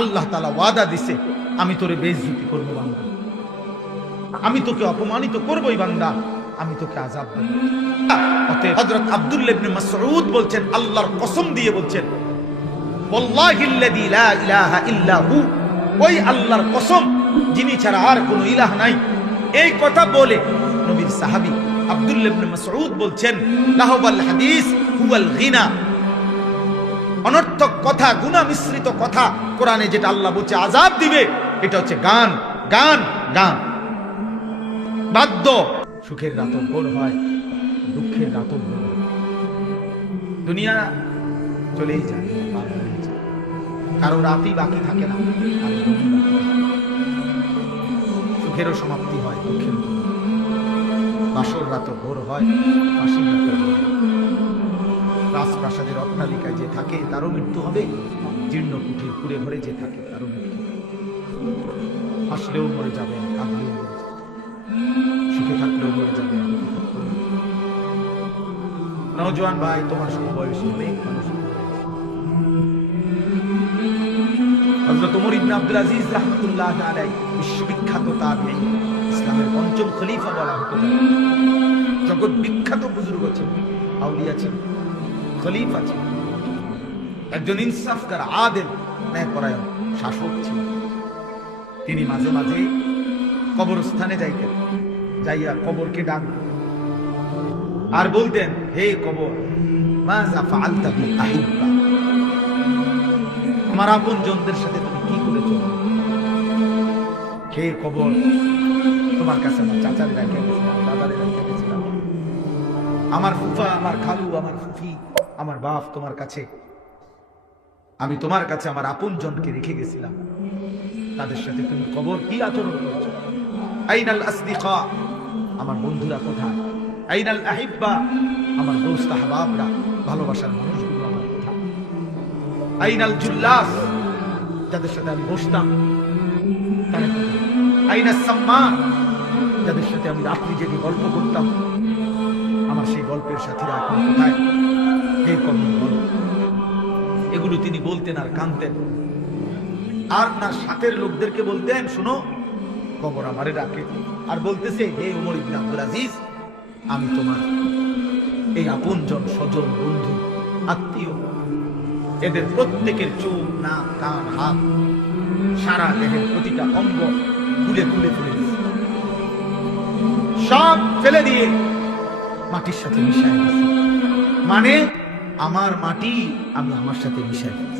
আল্লাহ তাআলা ওয়াদা দিছে, আমি তোরে বেইজ্জতি করব বান্দা, আমি তোকে অপমানিত করবই বান্দা, আমি তোকে আযাব দেব। অতএব হযরত আব্দুল্লাহ ইবনে মাসউদ বলছেন, আল্লাহর কসম দিয়ে বলছেন, ওয়াল্লাহিল্লাযী লা ইলাহা ইল্লা হু, ওই আল্লাহর কসম যিনি ছাড়া আর কোনো ইলাহ নাই। এই কথা বলে নবীর সাহাবী আব্দুল্লাহ ইবনে মাসউদ বলছেন, লাহবাল হাদিস হুয়াল গিনা, অনর্থক কথা, গুনাহ মিশ্রিত কথা, কোরআনে যেটা আল্লাহ বলছে আযাব দিবে, এটা হচ্ছে গান, গান, গান, বাদ্য। সুখের রাতও ভোর হয়, দুঃখের রাতও ভোর হয়। দুনিয়া চলেই যায়, কারো রাতই বাকি থাকে না, সুখেরও সমাপ্তি হয়, দুঃখের বাসর রাতও ভোর হয়, ফাঁসির রাতও ভোর হয়। রাজপ্রাসাদের অট্টালিকায় যে থাকে তারও মৃত্যু হবে, জীর্ণ কুঠির কুড়ে ঘরে যে থাকে তারও মৃত্যু হবে। হাসলেও মরে যাবে, কাঁদলেও মরে যাবে, সুখে থাকলেও মরে যাবে। নওজোয়ান ভাই, তোমার সমবয়সী অনেক মানুষ, হযরত ওমর ইবনে আব্দুল আজিজ রাহমাতুল্লাহ আলাইহি বিশ্ববিখ্যাত তাবেঈ, ইসলামের পঞ্চম খলিফা বলা হতো, জগৎ বিখ্যাত বুজুর্গ ছিলেন, আউলিয়া ছিলেন, খলিফা ছিলেন, একজন ইনসাফকার, আদেল, ন্যায়পরায়ণ শাসক ছিলেন। তিনি মাঝে মাঝে কবরস্থানে যাইতেন, যাইয়া কবরকে ডাকতেন আর বলতেন, হে কবর, মাযা ফাআলতা বিল আহিব্বা, আমার আপনজনদের সাথে তুমি কি করেছো? হে কবর, তোমার কাছে আমার চাচারে রাখা গেছিলাম, দাদারে রাখা গেছিলাম, আমার ফুফা, আমার খালু, আমার ফুফি, আমার বাপ তোমার কাছে, আমি তোমার কাছে আমার আপনজনকে রেখে গেছিলাম, তাদের সাথে তুমি কবর কি আচরণ করেছো? আইনাল আসদিকা, আমার বন্ধুরা কোথায়? আইনাল আহিব্বা, আমার দোস্ত আহবাবরা, ভালোবাসার মানুষগুলো আমার কোথায়? আইনাল জুল্লাস, যাদের সাথে আমি বসতাম তারা কোথায়? আইনাস সাম্মা, যাদের সাথে আমি রাত্রি জেগে গল্প করতাম, আমার সেই গল্পের সাথীরা এখন কোথায়? হে কবর বল। এগুলো তিনি বলতেন আর কাঁদতেন, আর তার সাথের লোকদেরকে বলতেন, শুনো, কবর আমারে ডাকে, আর বলতেছে, হে ওমর ইবনে আব্দুল আজিজ, আমি তোমার এই আপনজন, স্বজন, বন্ধু, আত্মীয়, এদের প্রত্যেকের চোখ, নাক, কান, হাত, সারা দেহের প্রতিটা অঙ্গ খুলে খুলে ফেলে দিয়েছে, সব ফেলে দিয়ে মাটির সাথে মিশায় গেছে। মানে আমার মাটি আমি আমার সাথে মিশায় গেছি।